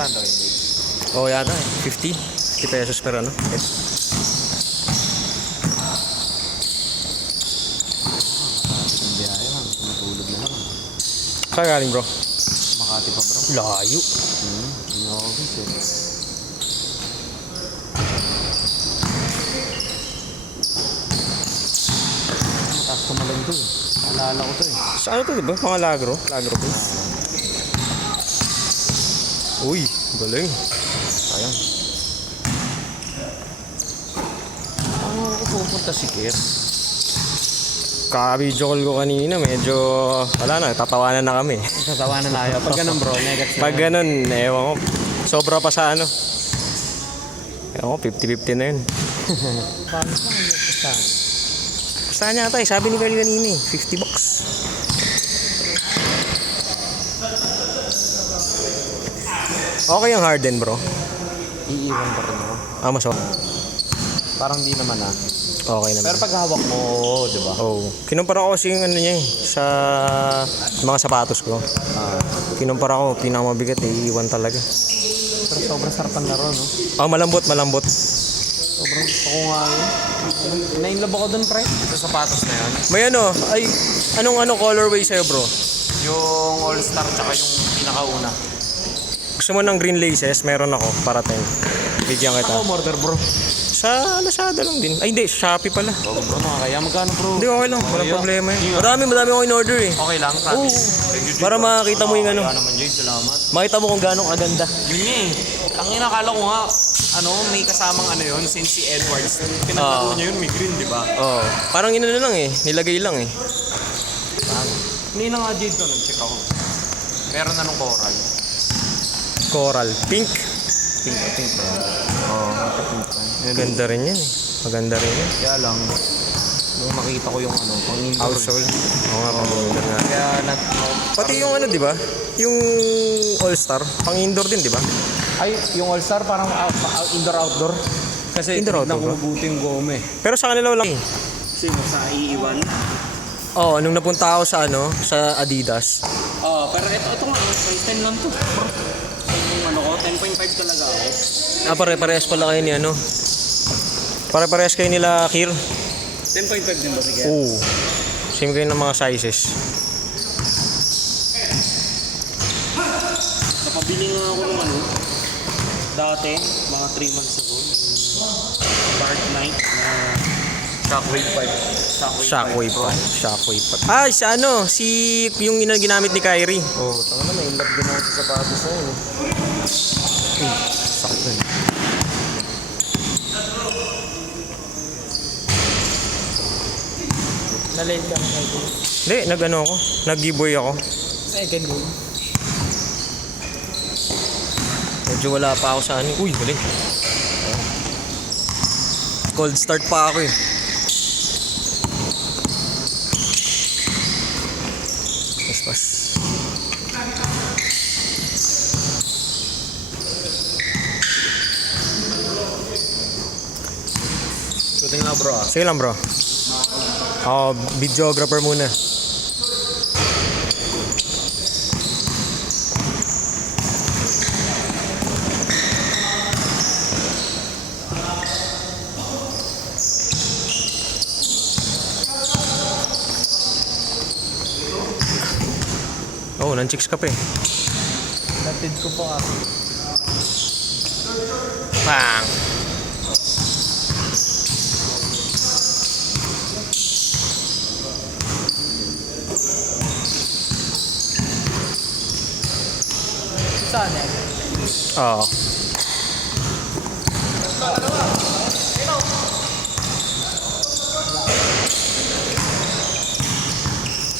Saan daw hindi? Oo, yata eh. 50. 50 pesos per ano. Okay. Ang biyahe lang. Matulog na lang. Saan galing bro? Makati pa bro. Layo. Hindi ako office eh. Mataas ko malang to eh. Naalala ko to eh. Saan to diba? Mga lagro? Lagro base. Uy, galing. Ayun. Ano ako pupunta si Kir? Ka-video call ko kanina, medyo wala na, tatawanan na kami. Tatawanan na kayo. Pag ganun bro, negats na. Pag ganun, ewan ko, sobra pa sa ano. Ewan ko, 50-50 na yun. Paano pa ang nagsasahan? Saan niya tayo? Sabi ni Kali kanina eh, 50 bucks. Okay ang Harden bro. Iiwan pa rin ako. Mas okay. Parang di naman ah. Okay naman. Pero pag hawak mo, di ba? Oh, kinumpara ko kasi yung ano niya eh, sa mga sapatos ko. Kinumpara ko, pinakamabigat eh, iwan talaga. Pero sobrang sarap ang laro, no? Malambot, malambot. Sobrang gusto ko nga yun. Nainlove ako dun, pre. Sa sapatos na yun. May ano, ay, anong colorway sa'yo bro? Yung All-Star tsaka yung pinakauna. Gusto mo ng green laces? Meron ako, parating. Bigyan kita. Ako order, bro. Sa Lazada lang din. Ay hindi, Shopee pala. Oo, bro. Nakakaya. Magkano, bro? Hindi, okay lang. Walang problema yun. Madami akong in-order eh. Okay lang, Oo. Para makita mo yung ano. Kaya naman, Joy. Salamat. Makita mo kung gaano kaganda. Yun nga eh. Ang inakala ko nga, may kasamang ano yun, since si Edwards. Pinaglaro niya yun, may green, di ba? Oo. Parang inano lang eh. Nilagay lang eh. Hindi na nga, Jade, to. Nag-check ako. Meron na nung coral. Coral. Pink. Pink ba? Oo, pink pa. Ganda rin yan eh. Maganda rin yan. Kaya lang, nung makita ko yung pang-indoor. Household. Oo nga, pang-indoor nga. Kaya Pati yung ano, di ba? Yung All-Star. Pang-indoor din, di ba? ay, yung All-Star parang indoor-outdoor. Kasi Indoor-outdoor ba? nakubuti yung gome. Pero sa kanila wala. Sino sa iiwan? Oo, nung napunta ako sa ano, sa Adidas. Pero ito nga, size 10 lang to. Bro. Yung ko, 10.5 talaga ako. Pare-parehas pala kayo ni ano. Pare-parehas kayo nila Kir. 10.5 din ba sige? Oo. Same kayo ng mga sizes. Napabili nga ako ng dati, mga 3 months ago. Dark Knight na Shockwave 5. Shockwave pa. Shockwave pa. Ay, sa ano, yung ginamit ni Kyrie. Oo, tanga na, may love din ako sa sapatos na yun. Sakto yun. Nalate ka na kayo. Hindi, nag-ano ako. Nag-giveaway ako. Second one. Medyo wala pa ako sa ano. Uy, galing. Cold start pa ako eh. Pas. Shooting na bro. Sige lang bro. Ako, videographer muna. Oh, nan-chicks ka pa eh. Natid ko po ako. Bang! Saan eh? Oo.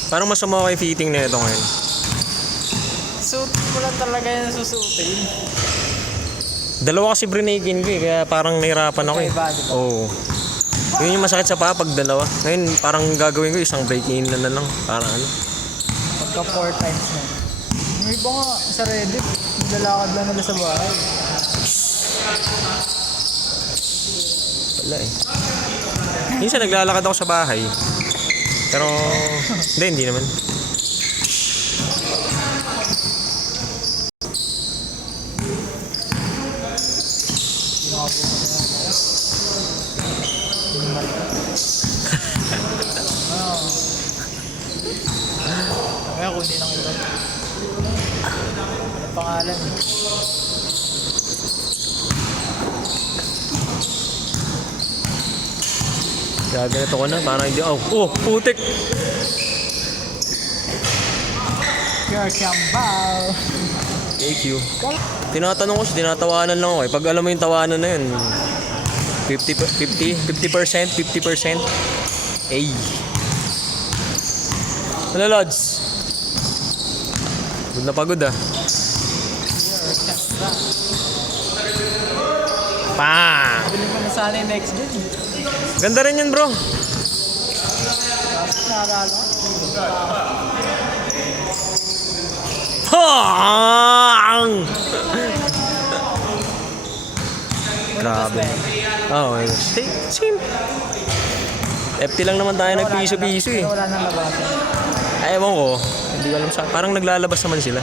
Parang masama kay fitting na ito ngayon. Suit mo lang talaga yung susuotin. Dalawa kasi brinagin ko eh, kaya parang nahirapan ako eh. Iba, diba? Oo. Yun yung masakit sa paa pag dalawa. Ngayon parang gagawin ko isang break-in na lang. Para ano. Pagka 4 times na. Yung iba nga sa Reddit, nilalakad lang nila sa bahay. Wala eh. Minsan naglalakad ako sa bahay. Pero, hindi naman. Ano pangalan eh? Gaganito ko na, parang hindi, putik! Pure Kambal. AQ. Tinatanong ko siya, tinatawanan lang ako eh. Pag alam mo yung tawanan na yun, 50%. Ay. Ano, Lods? Pagod na pagod ah. Pure Kambal. Pa! Pili mo na sana yung next gen. Ganda rin yun, bro. Tapos naalala ko. Hang! Grabe. Oh my gosh. Same. FT lang naman tayo nagpiso-piso eh. Wala nang labasan. Ay, ewan ko. Hindi ko alam sa... Parang naglalabas naman sila.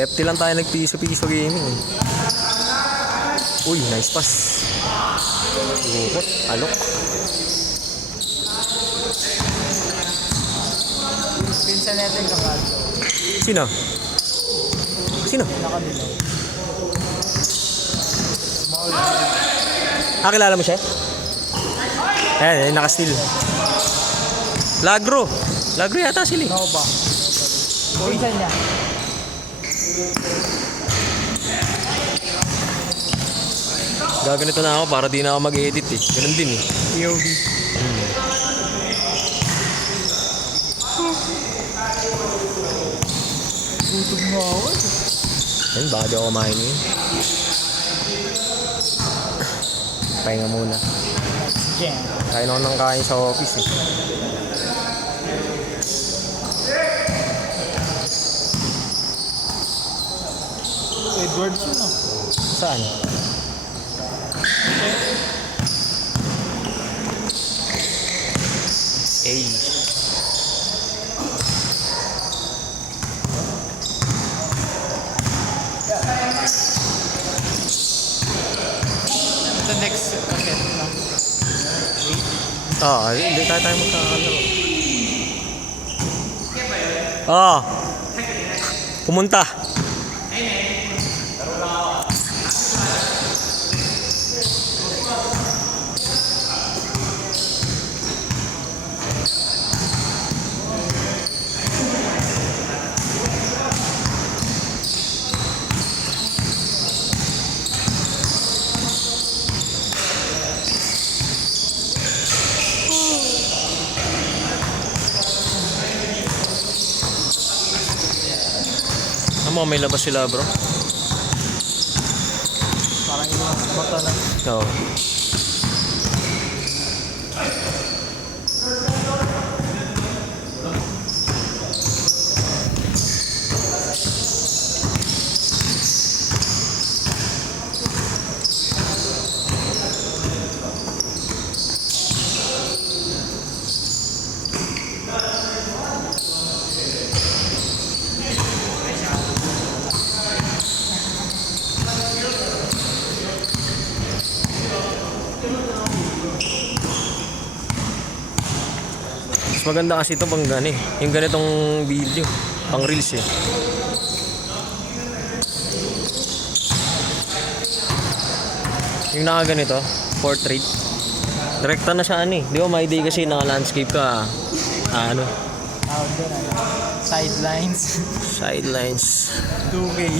FT lang tayo nagpiso-piso gaming eh. Uy, nice pass. Lukot, alok. Pinsan natin kakaldo. Sino? Sino? Nakabilaw. Kilala mo siya? Ayan, naka-steal. Lagro yata sila eh. Nova. Pinsan niya. Gaganito na ako para di na ako mag-edit eh. Ganun din eh. POV. Gutom na ako. Yan, baka di ako kumain yun. Pahinga muna. Jam. Kain ako ng kain sa office eh. Edwards yun ah. Saan? Ay. The next packet lang. Hindi tayo magkakalaro. Pumunta. May labas sila bro. Parang ilang bata na. Oo. Mas maganda kasi ito pang gani. Yung ganitong video. Pang reels eh. Yung nakaganito, portrait. Direkta na siya ano eh. Di ba may day kasi naka-landscape ka. Ano? Tawag doon ano. Sidelines. Sidelines. 2K.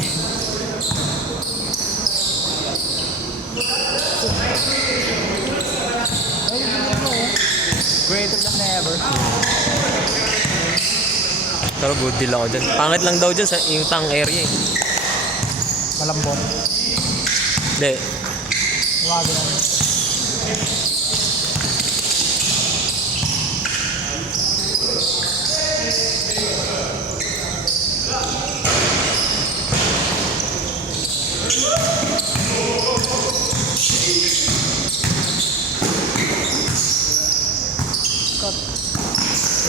Ay, yun ano. Greater than ever. Pero good deal ako dyan. Pangit lang daw dyan sa yung tang area eh. Malambot. Hindi. Wago na.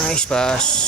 Nice pass.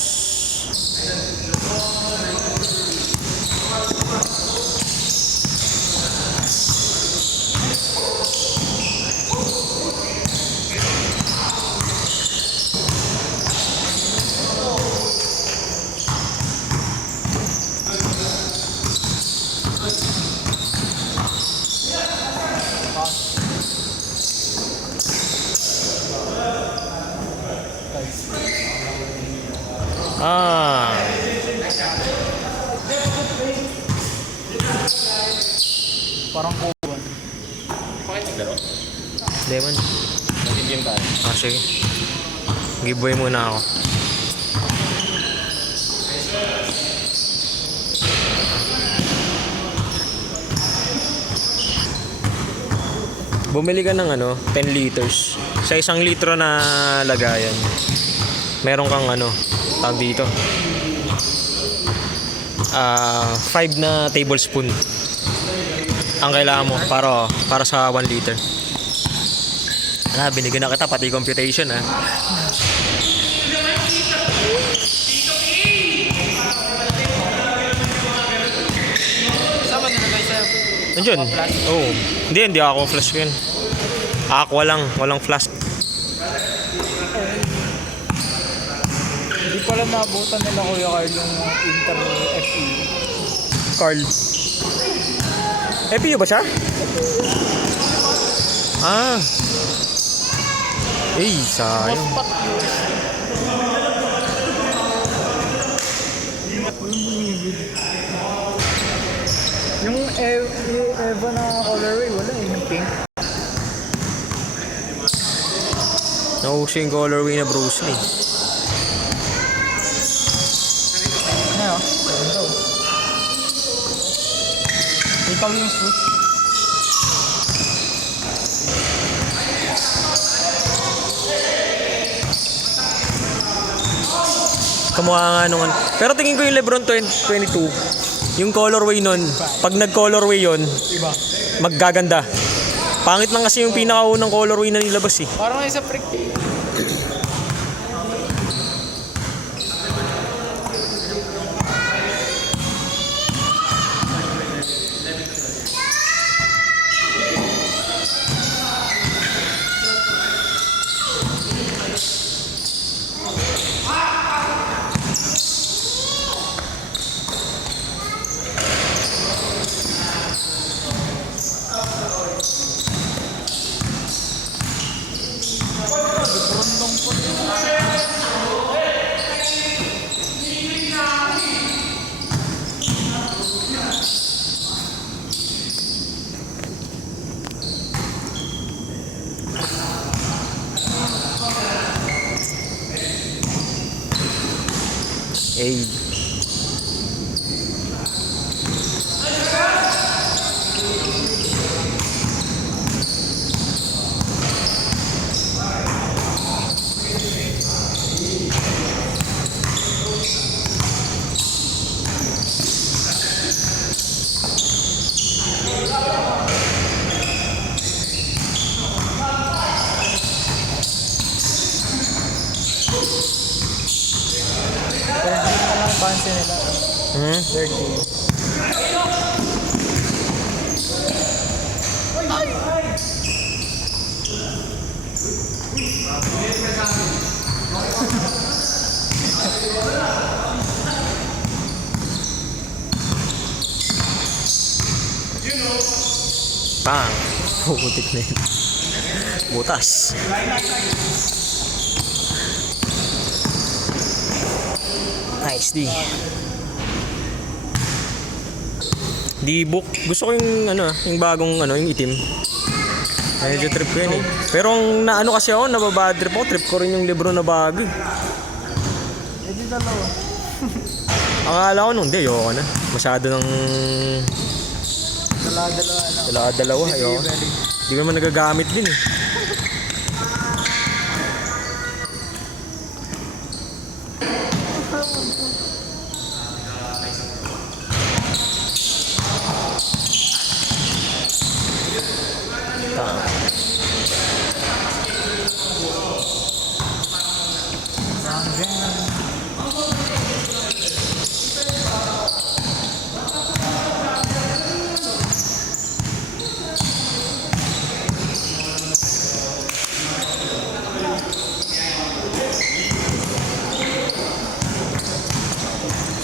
Parang kuwan. Lemon. Nag-game tayo. Ah, sige. Giveaway muna ako. Bumili ka ng 10 liters. Sa 1 litro na lagayan, meron kang tawag dito. 5 na tablespoon ang kailangan mo para sa 1 liter. Binigyan na kita pati computation Saan ba nilagay sa'yo? Nandiyan. Oo. Hindi ako flash ko yun. Aqua lang, walang flash. Hindi pala naabutan nila Kuya Carl yung Inter FE. Carl. FPU ba siya? Ah. Sayang. Yung Eva na colorway, wala yung pink. Nauso yung colorway na Bruce Lee. Ano yun? Ito. Ikaw yung switch. Kamukha nga nung pero tingin ko yung Lebron 2022, yung colorway nun, pag nag-colorway yon, Iba. maggaganda. Pangit lang kasi yung pinakaunang colorway na nilabas eh. Parang isa prick. Eh, Pero hindi na lang banse nila. Dirty. Bang! Puputik na yun. Butas. Nice D. D-book. Gusto ko yung yung bagong yung itim. Medyo trip ko yun eh. Pero ang kasi ako, nababadrip ako. Trip ko rin yung libro na bago eh. Eh di dalawa. Akala ko nung, ayoko na. Masyado ng Dalawa na. dalawa. Ayoko. Hindi ko naman nagagamit din eh.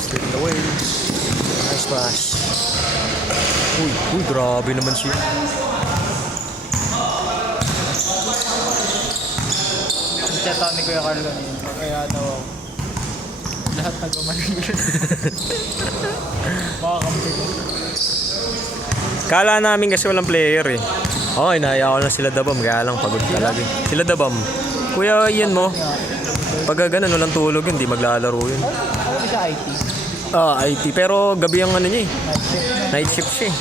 Straight away. Nice pass. Uy, grabe naman siya. Nagchat ni Kuya Carl kanina. Kaya daw ako. Lahat nagmamalinis. Makakampi ko. Kala namin kasi walang player eh. Oo, inaya ko na sila Dabam. Kaya lang pagod talaga. Sila Dabam. Kuya, yan mo. Pag ganun, walang tulog yun. Di maglalaro yun. Ano ba siya IT? IT. Pero gabi ang ano niya eh. Night shift na. Night shift siya eh.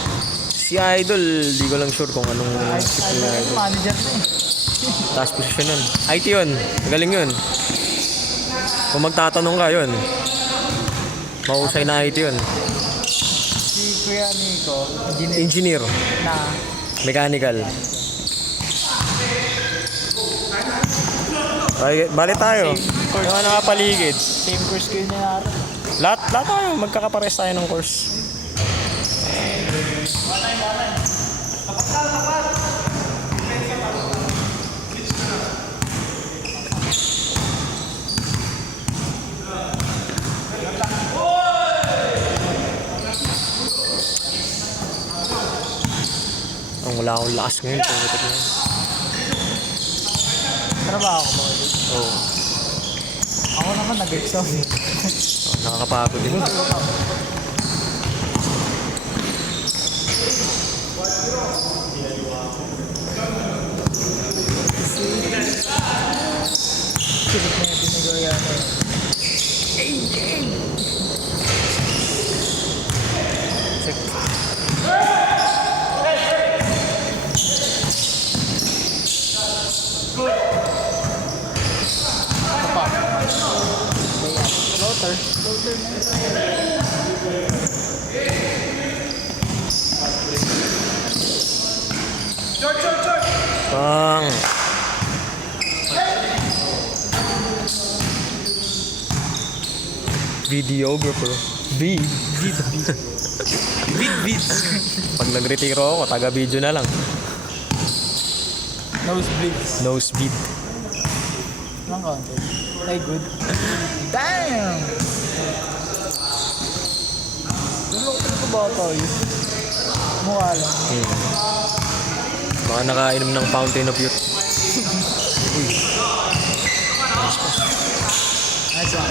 Si Idol, di ko lang sure kung anong shift ni Idol. Manager na eh. Taas posisyon nun. IT yun. Magaling yun. Kung magtatanong ka yun. Mahusay na IT yun. Si Kuya Nico, engineer Engineer. na Mechanical. Ay, bali tayo. Yung nakapaligid. same course ko yun na natin. Lahat tayo. Magkakapares tayo ng course. Ang wala akong lakas ngayon. Pumitik na. Trabaho ko ba ulit? Oo. Ako naman nag-exam. Nakakapagod din. Silip na yung binigaw yan eh. Floater. Floater na. Pang. Videographer. Beat. Beat. Pag nagretiro ako, taga-video na lang. Nosebleeds. Nosebleed. Anong content? Ay, good. Damn! Nalokot ko ba tayo? Mukha lang. Baka nakainom ng Fountain of Youth. Nice one.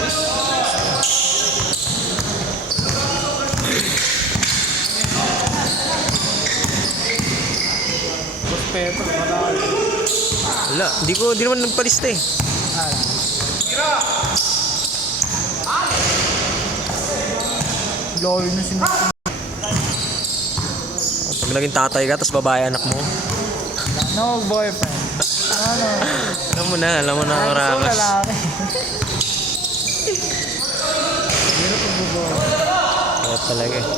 Ghost pepper, marami. Wala, di naman nagpalista eh. Lawyer na sinusunod. Pag naging tatay ka, tapos babae anak mo. No boyfriend. Ano? Alam mo na ang Gusto rakas. lalaki. Pero pag bubuhay. Kaya talaga eh.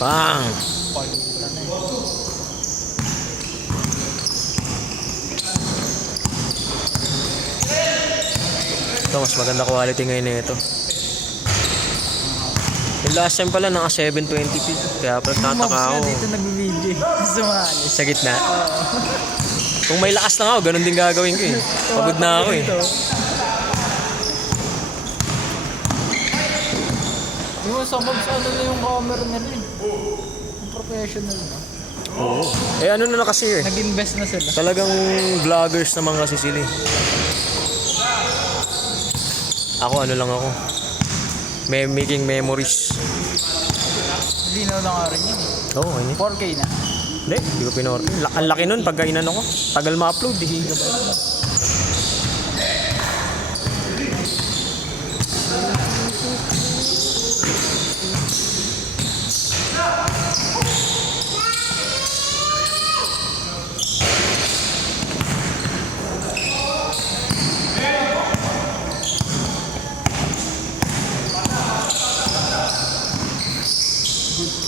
Bang! Palitan na eh. Ito, mas maganda quality ngayon na ito. Yung last time pala, naka 720p. Kaya pala tataka Moms ako. nga dito nag-video eh. Sumali. Sa gitna. Kung may lakas na ako, ganun din gagawin ko eh. Pagod na ako eh. Yung sa Moms, ano na yung camera nila eh. Yung professional na. Oo. Eh ano na kasi eh. Nag-invest na sila. Talagang vloggers naman kasi sila eh. Ako ano lang ako. Making memories. Linaw na nga rin yun eh. Oo, oh, ano? 4K na. Hindi ko pinorder. Ang laki nun pagka inano ko. Tagal ma-upload eh.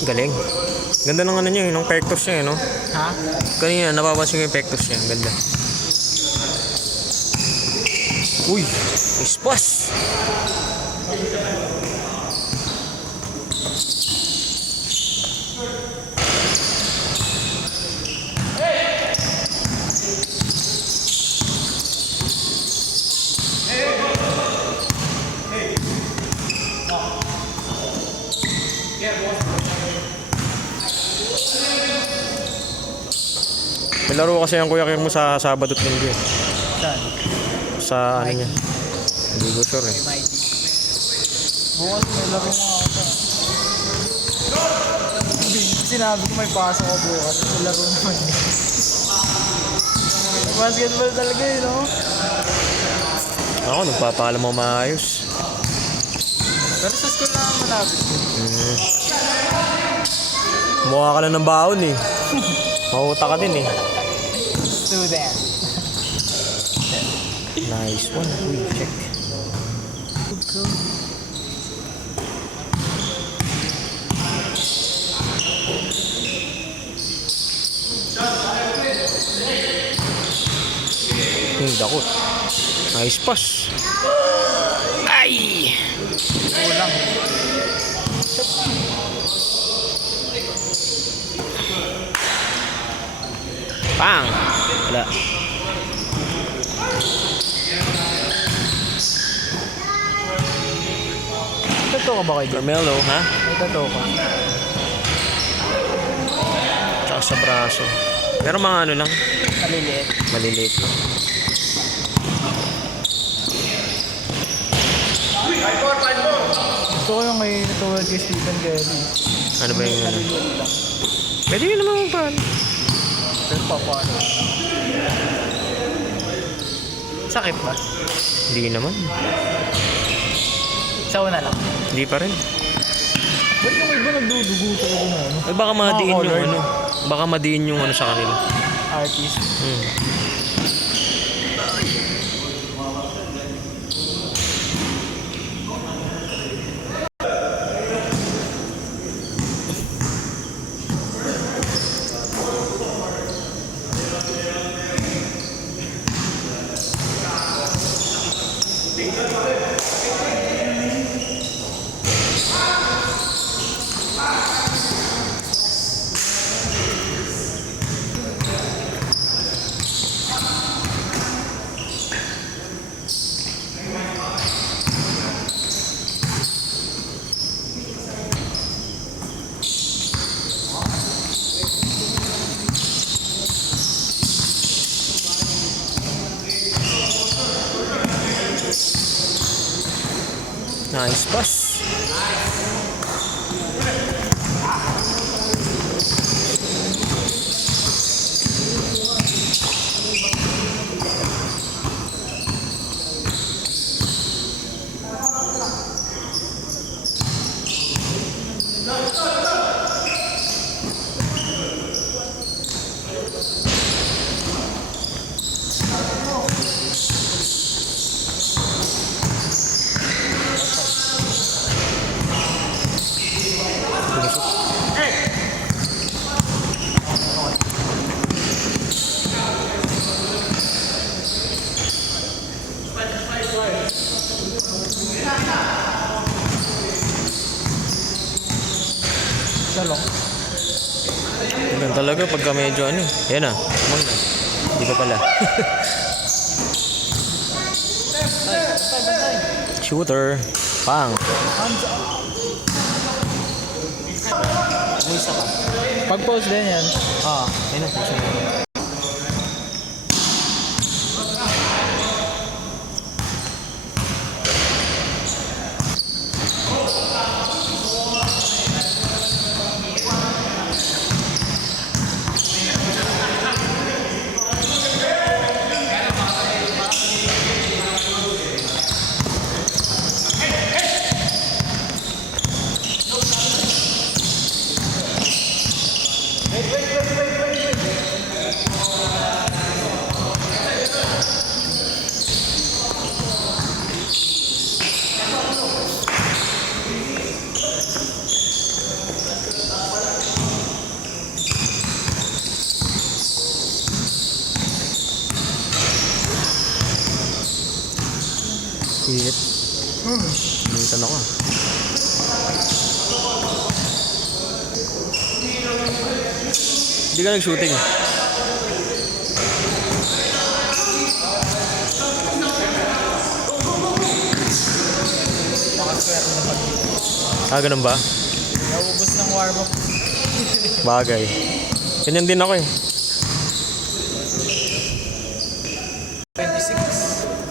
Galing. Ganda ng ano niya, ng pectors niya, no? Ha? Kanina, napapansin ko yung pectors niya. Ang ganda. Uy! Ispas! May laro kasi ang Kuya Kirmo sa Sabado at Linggo eh. Saan? Sa ano niya. Hindi ko sure eh. Mighty. Bukas may laro mga ako. Sinabi ko may pasok ko bukas. May laro naman eh. Basketball talaga eh, no? Ako, nagpapaalam mo maayos. Pero sa school na malapit ko. Mukha ka na ng baon eh. Mahuta ka din eh. Student. Nice one. Uy, check. Dakot. Nice pass. Ay! Kulang. Pang! Wala. Totoo ka ba kayo? Carmelo, ha? May totoo ka. Tsaka sa braso. Pero mga ano lang, Maliliit. maliliit lang. Gusto ko yung may toward kay Stephen Kelly. Ano ba yung ano? Maliliit lang. Pwede yun naman magpaano. Pero paano? Sakit ba? Hindi naman. Sa una lang. Hindi pa rin. Ba't yung iba nagdudugo talaga na ano? Eh baka madiin yung colored. ano. Baka madiin yung ano sa kanila. Artist. Hmm. Nice pass. Salong. Ganun talaga pagka medyo ano. Yan na. Kumang na. Hindi pa pala. Shooter. Pang. Hands up. May isa ka. Pag-post din yan. Ayun ang puso mo. Init. Initan ako. Hindi ka nag-shooting. Ganun ba? Naubos ng warm-up. Bagay. Ganyan din ako eh.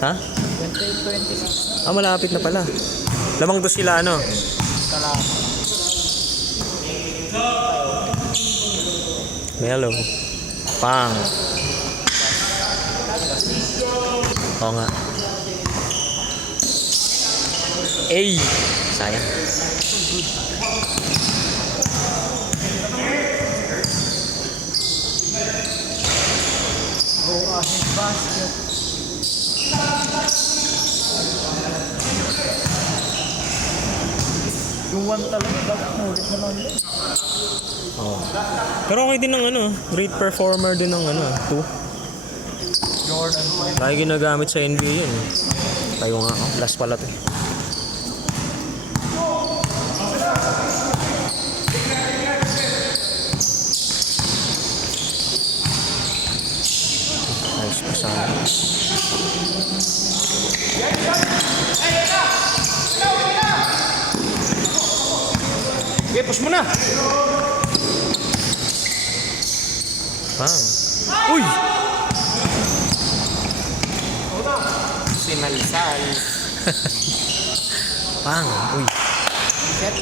Ha? 2026. Ah, malapit na pala. Lamang to sila, ano? Salamat. Hello. Pang. Oo nga. Ay! Sayang. Go ahead basket. Yung one talaga dapat ulit na lang yun. Oo. Pero okay din ng ano, great performer din ng ano, 2. Jordan po. Lagi ginagamit sa NBA yun. Tayo nga, last pala to. Ayos pa sana. Okay, push mo na! Pang. Uy! Sinalsal. Pang. Uy. Set.